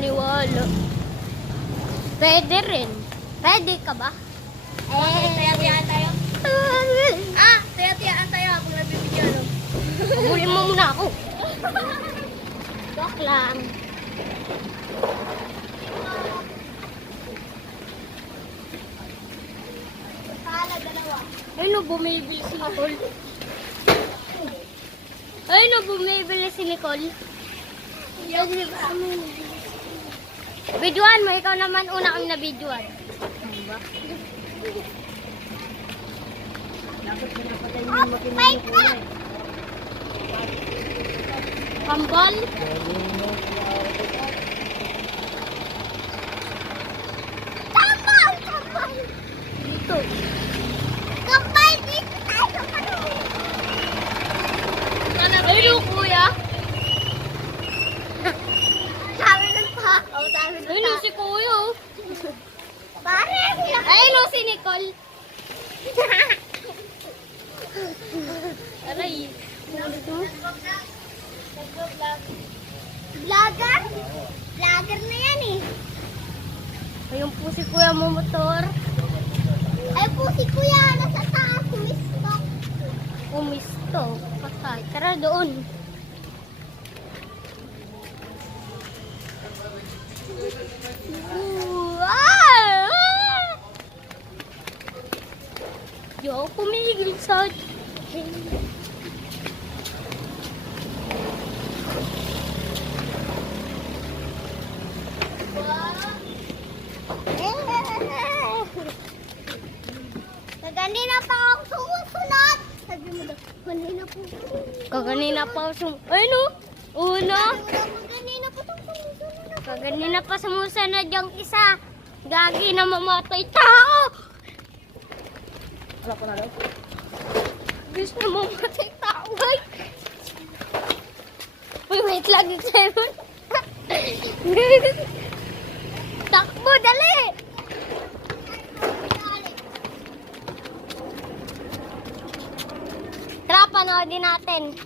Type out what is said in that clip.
maniwala. Pwede rin. Ready ka ba? Taya-tayaan tayo. Taya-tayaan tayo kung nabibigyan. Habulin mo muna ako. Joke lang. Kala, dalawa. Ayun o, bumibili si Nicole. Ayun o, bumibili si Nicole. Videoan mo, ikaw naman una kang na-videoan. Diba? Wait na! Kambal. Tambal! Tambal! Dito. Kambal dito tayo sa panahon. Ayun o, kuya. Sabi nun pa. Sabi nun Ayun o, si kuya o. Pare! Ayun o, si Nicole. Aray. Vlogger? Vlogger na yan eh. Ayun po si kuya mo motor. Ay po si Kuya, nasa taas, sumisto. Umisto. Patay. Tara doon. Ah! Yo, pumigil sa Kanina pa ako sumusunod. Sabi mo daw, kanina po. kaganina pa ayun o. Una. Sabi mo daw, kanina po itong sumusunod. Kaganina pa sumusunod yung isa. Gagi na mamatay tao. Wala pa na daw. Gusto na mamatay tao, ay. Uy, wait lang yung Simon. Takbo, dali. Tara, panoodin natin.